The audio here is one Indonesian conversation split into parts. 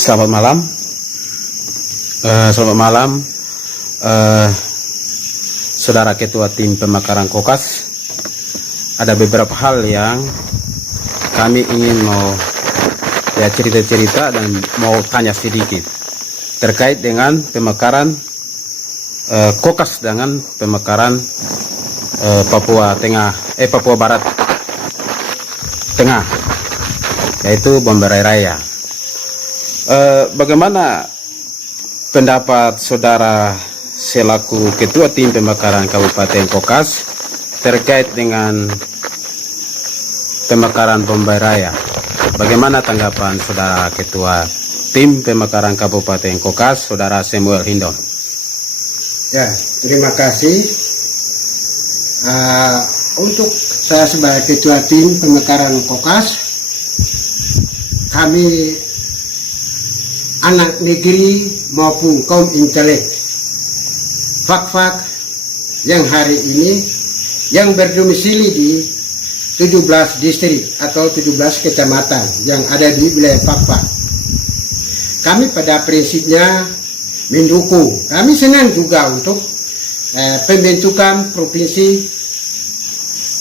Selamat malam. Selamat malam, saudara ketua tim pemekaran Kokas. Ada beberapa hal yang kami ingin mau cerita-cerita dan mau tanya sedikit terkait dengan pemekaran Kokas dengan pemekaran Papua Barat Tengah, yaitu Bomberai Raya. Bagaimana pendapat saudara selaku ketua tim pemekaran Kabupaten Kokas terkait dengan pemekaran Bomberai Raya? Bagaimana tanggapan saudara ketua tim pemekaran Kabupaten Kokas, saudara Samuel Hindon? Ya, terima kasih. Untuk saya sebagai ketua tim pemekaran Kokas, kami anak negeri maupun kaum intelek fak-fak yang hari ini yang berdomisili di 17 distrik atau 17 kecamatan yang ada di wilayah fak-fak. Kami pada prinsipnya mendukung. Kami senang juga untuk pembentukan provinsi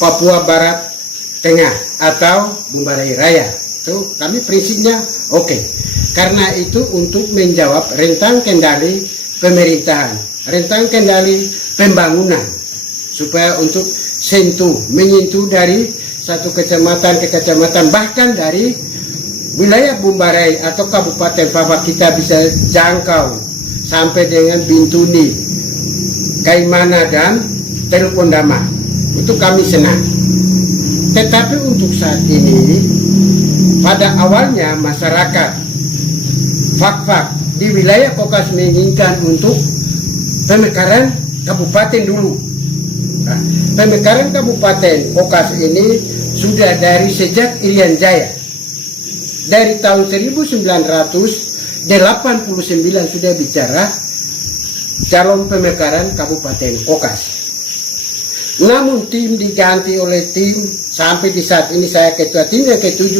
Papua Barat Tengah atau Bomberai Raya. Itu kami prinsipnya oke. Karena itu untuk menjawab rentang kendali pemerintahan, rentang kendali pembangunan, supaya untuk menyentuh dari satu kecamatan ke kecamatan, bahkan dari wilayah Bomberai atau Kabupaten Fak-Fak kita bisa jangkau sampai dengan Bintuni, Kaimana dan Teluk Ondama. Itu kami senang. Tetapi untuk saat ini, pada awalnya masyarakat Fak-Fak di wilayah Kokas menginginkan untuk pemekaran kabupaten dulu. Nah, pemekaran kabupaten Kokas ini sudah dari sejak Irian Jaya. Dari tahun 1989 sudah bicara calon pemekaran kabupaten Kokas. Namun tim diganti oleh tim sampai di saat ini saya ketua tim yang ke-7,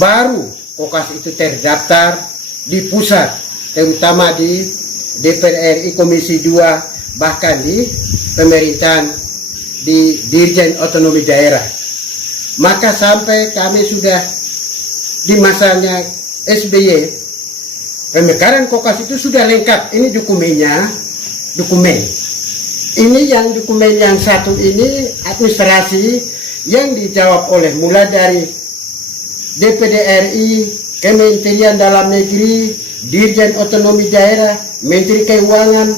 baru Kokas itu terdaftar di pusat, terutama di DPR RI Komisi 2, bahkan di pemerintahan di Dirjen Otonomi Daerah. Maka sampai kami sudah di masanya SBY, pemekaran Kokas itu sudah lengkap. Ini dokumen. Ini yang dokumen yang satu ini administrasi yang dijawab oleh mulai dari DPD RI, Kementerian Dalam Negeri, Dirjen Otonomi Daerah, Menteri Keuangan,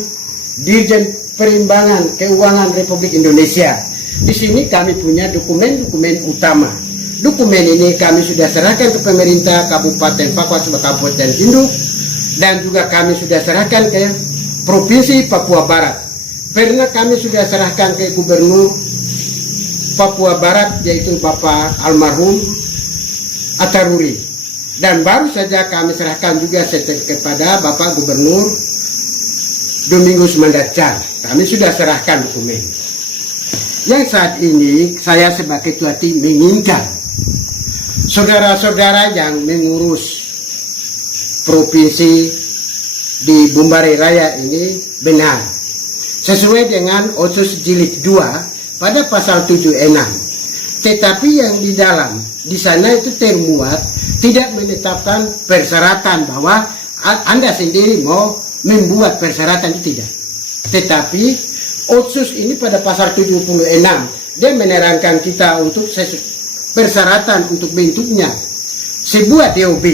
Dirjen Perimbangan Keuangan Republik Indonesia. Di sini kami punya dokumen-dokumen utama. Dokumen ini kami sudah serahkan ke pemerintah Kabupaten Fak-Fak sebagai kabupaten induk, dan juga kami sudah serahkan ke Provinsi Papua Barat. Pernah kami sudah serahkan ke Gubernur Papua Barat, yaitu Bapak almarhum Ataruri. Dan baru saja kami serahkan juga kepada Bapak Gubernur Domingus Mandacan. Kami sudah serahkan dokumen. Yang saat ini saya sebagai ketua tim menginginkan saudara-saudara yang mengurus provinsi di Bomberai Raya ini benar, sesuai dengan Otsus Jilid 2 pada pasal 76. Tetapi yang di sana itu termuat tidak menetapkan persyaratan bahwa Anda sendiri mau membuat persyaratan, itu tidak. Tetapi Otsus ini pada pasal 76 dia menerangkan kita untuk persyaratan untuk bentuknya sebuah DOB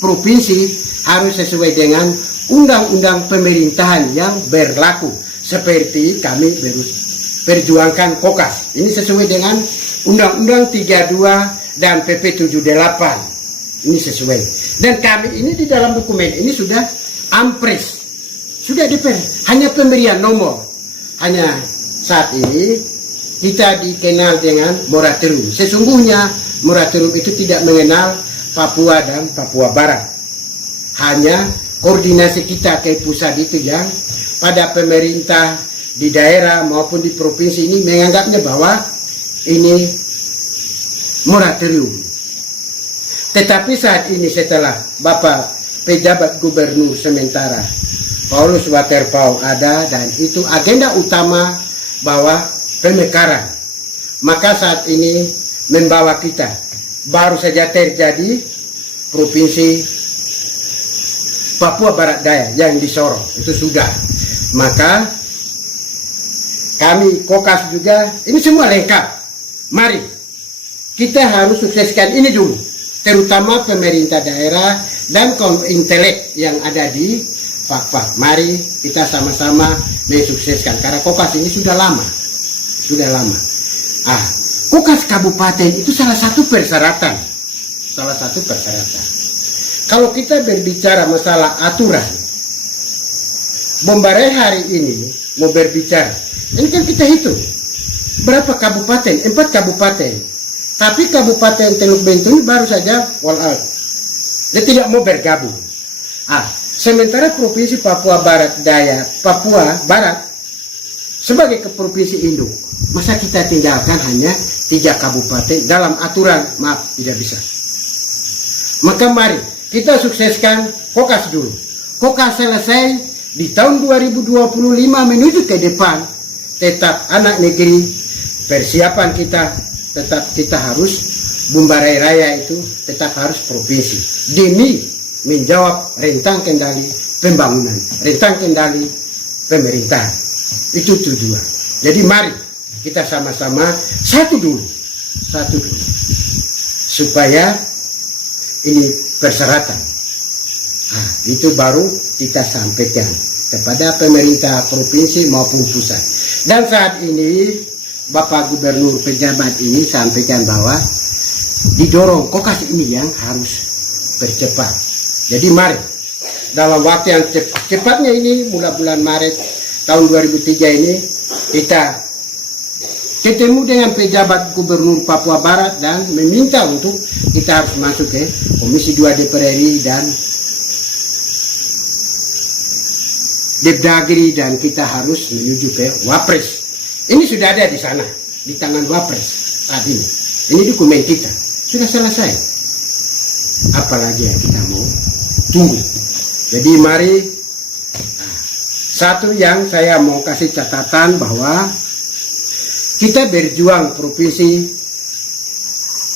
provinsi harus sesuai dengan undang-undang pemerintahan yang berlaku, seperti kami perjuangkan Kokas. Ini sesuai dengan Undang-Undang 32 dan PP 78. Ini sesuai. Dan kami ini di dalam dokumen ini sudah ampres, sudah hanya pemberian nomor. Hanya saat ini kita dikenal dengan moratorium. Sesungguhnya moratorium itu tidak mengenal Papua dan Papua Barat. Hanya koordinasi kita ke pusat itu yang pada pemerintah di daerah maupun di provinsi ini menganggapnya bahwa ini moratorium. Tetapi saat ini setelah Bapak pejabat gubernur sementara Paulus Waterpauw ada, dan itu agenda utama bahwa pemekaran. Maka saat ini membawa kita baru saja terjadi provinsi Papua Barat Daya yang di Sorong, itu sudah. Maka kami Kokas juga, ini semua lengkap. Mari kita harus sukseskan ini dulu, terutama pemerintah daerah dan kaum intelek yang ada di Fak-Fak. Mari kita sama-sama mensukseskan, karena Kokas ini sudah lama. Kokas kabupaten itu salah satu persyaratan. Kalau kita berbicara masalah aturan, Bombaraya hari ini mau berbicara, ini kan kita hitung berapa kabupaten, 4 kabupaten. Tapi kabupaten Teluk Benteng baru saja wall out. Dia tidak mau bergabung. Sementara provinsi Papua Barat Daya, Papua Barat sebagai provinsi induk, masa kita tinggalkan hanya 3 kabupaten dalam aturan? Maaf, tidak bisa. Maka mari kita sukseskan Kokas dulu. Kokas selesai di tahun 2025 menuju ke depan, tetap anak negeri, persiapan kita harus Bombaraya Raya itu tetap harus provinsi demi menjawab rentang kendali pembangunan, rentang kendali pemerintah. Itu tujuan. Jadi mari kita sama-sama satu dulu supaya ini persyaratan. Itu baru kita sampaikan kepada pemerintah provinsi maupun pusat. Dan saat ini Bapak Gubernur pejabat ini sampaikan bahwa didorong Kokas ini yang harus percepat. Jadi mari dalam waktu yang cepatnya ini, mulai bulan Maret tahun 2003 ini, kita ketemu dengan pejabat Gubernur Papua Barat dan meminta untuk kita harus masuk ke Komisi 2 DPR RI dan Depdagri, dan kita harus menuju ke Wapres. Ini sudah ada di sana, di tangan Wapres saat ini. Ini dokumen kita sudah selesai. Apalagi yang kita mau tunggu. Jadi mari, satu yang saya mau kasih catatan bahwa kita berjuang provinsi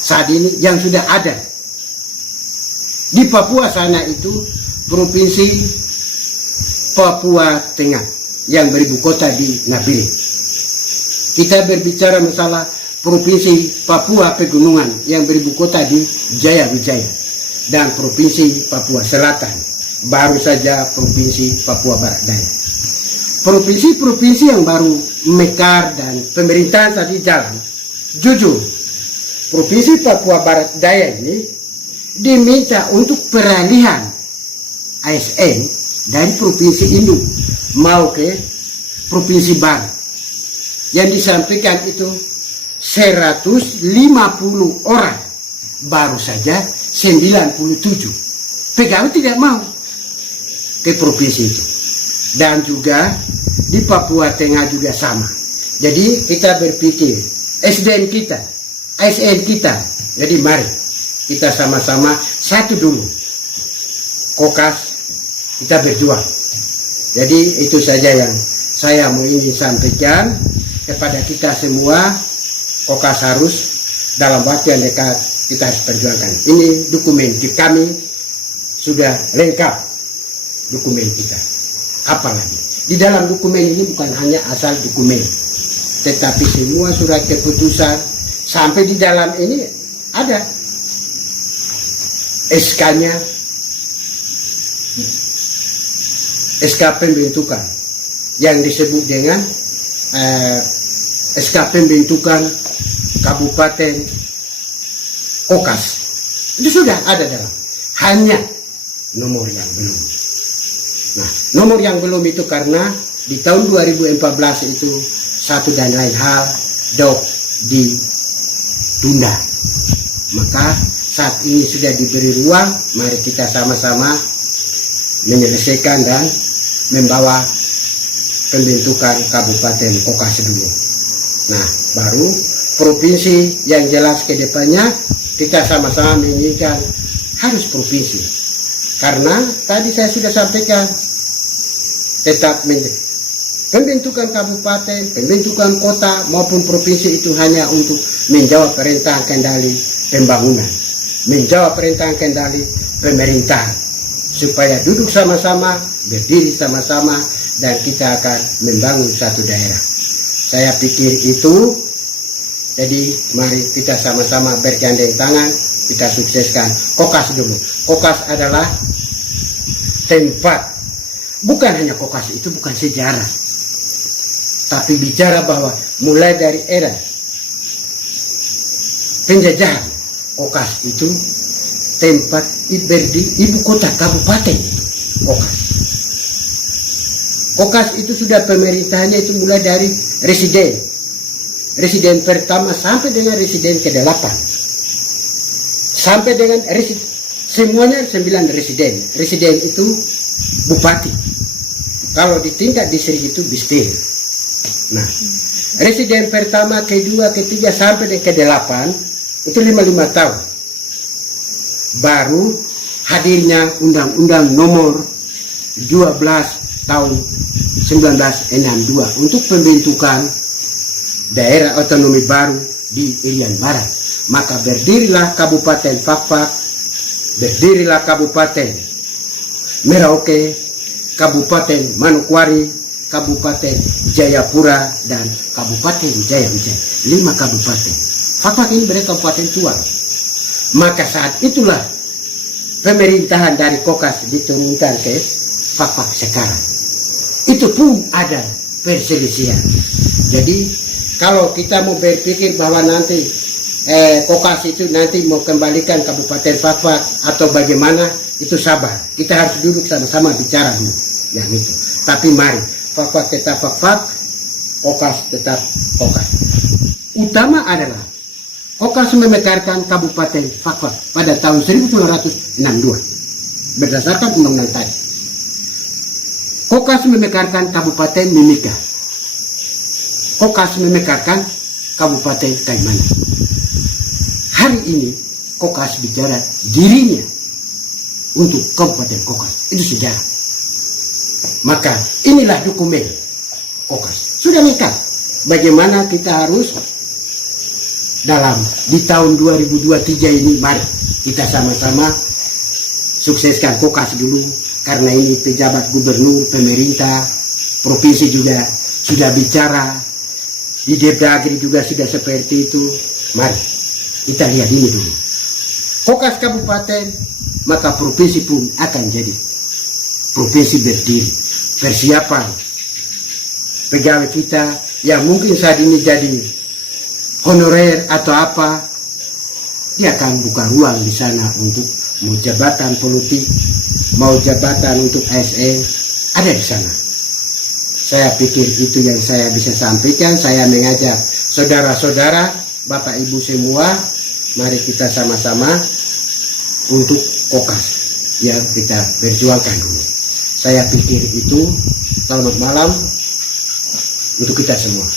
saat ini yang sudah ada. Di Papua sana itu provinsi Papua Tengah yang beribu kota di Nabire. Kita berbicara masalah provinsi Papua Pegunungan yang beribu kota di Jayawijaya, dan provinsi Papua Selatan, baru saja provinsi Papua Barat Daya. Provinsi-provinsi yang baru mekar dan pemerintahan tadi jalan, jujur, provinsi Papua Barat Daya ini diminta untuk peralihan ASN dari provinsi induk mau ke provinsi barat. Yang disampaikan itu 150 orang, baru saja 97 pegawai tidak mau ke provinsi itu. Dan juga di Papua Tengah juga sama. Jadi kita berpikir SDM kita, ASN kita. Jadi mari kita sama-sama satu dulu, Kokas, kita berjuang. Jadi itu saja yang saya mau ingin sampaikan kepada kita semua. Kokas harus dalam waktu yang dekat kita harus perjuangkan. Ini dokumen kami sudah lengkap, dokumen kita. Apalagi di dalam dokumen ini bukan hanya asal dokumen, tetapi semua surat keputusan sampai di dalam ini ada SK-nya, SK pembentukan yang disebut dengan SK pembentukan Kabupaten Kokas. Itu sudah ada dalam, hanya nomor yang belum. Nah, nomor yang belum itu karena di tahun 2014 itu satu dan lain hal ditunda. Maka saat ini sudah diberi ruang, mari kita sama-sama menyelesaikan dan membawa pembentukan Kabupaten Kokas dulu. Nah, baru provinsi yang jelas ke depannya kita sama-sama menginginkan harus provinsi. Karena tadi saya sudah sampaikan, tetap pembentukan kabupaten, pembentukan kota maupun provinsi itu hanya untuk menjawab perintah kendali pembangunan, menjawab perintah kendali pemerintahan, supaya duduk sama-sama, berdiri sama-sama, dan kita akan membangun satu daerah. Saya pikir itu, jadi mari kita sama-sama bergandeng tangan, kita sukseskan Kokas dulu. Kokas adalah tempat, bukan hanya Kokas, itu bukan sejarah, tapi bicara bahwa mulai dari era penjajahan, Kokas itu tempat ibu kota kabupaten Kokas. Kokas itu sudah pemerintahannya itu mulai dari residen pertama sampai dengan residen ke-8, sampai dengan semuanya 9 residen. Residen itu bupati. Kalau di tingkat distrik itu bistir. Nah, residen pertama, kedua, ketiga sampai dengan ke-8 itu 55 tahun. Baru hadirnya Undang-Undang Nomor 12 tahun 1962 untuk pembentukan daerah otonomi baru di Irian Barat. Maka berdirilah Kabupaten Fakfak, berdirilah Kabupaten Merauke, Kabupaten Manokwari, Kabupaten Jayapura, dan Kabupaten Jayawijaya. 5 kabupaten. Fakfak ini berarti kabupaten tua. Maka saat itulah pemerintahan dari Kokas diturunkan ke Fakfak sekarang. Itu pun ada perselisihan. Jadi kalau kita mau berpikir bahwa nanti Kokas itu nanti mau kembalikan Kabupaten Fakfak atau bagaimana, itu sabar. Kita harus duduk sama-sama bicara dulu yang itu. Tapi mari, Fakfak tetap Fakfak, Kokas tetap Kokas. Utama adalah Kokas memekarkan Kabupaten Fakfak pada tahun 1962 berdasarkan undang-undang tadi. Kokas memekarkan Kabupaten Mimika. Kokas memekarkan Kabupaten Kaimanan. Hari ini Kokas bicara dirinya untuk Kabupaten Kokas. Itu sejarah. Maka inilah dokumen Kokas. Sudah lengkap bagaimana kita harus di tahun 2023 ini, mari kita sama-sama sukseskan Kokas dulu. Karena ini pejabat gubernur, pemerintah, provinsi juga sudah bicara, di Depdagri juga sudah seperti itu. Mari kita lihat ini dulu. Kokas kabupaten, maka provinsi pun akan jadi provinsi berdiri. Persiapan pegawai kita yang mungkin saat ini jadi honorer atau apa, dia akan buka ruang di sana untuk mau jabatan politik, mau jabatan untuk ASN, ada di sana. Saya pikir itu yang saya bisa sampaikan. Saya mengajak saudara-saudara, Bapak Ibu semua, mari kita sama-sama untuk Kokas yang kita berjuangkan dulu. Saya pikir itu. Selamat malam untuk kita semua.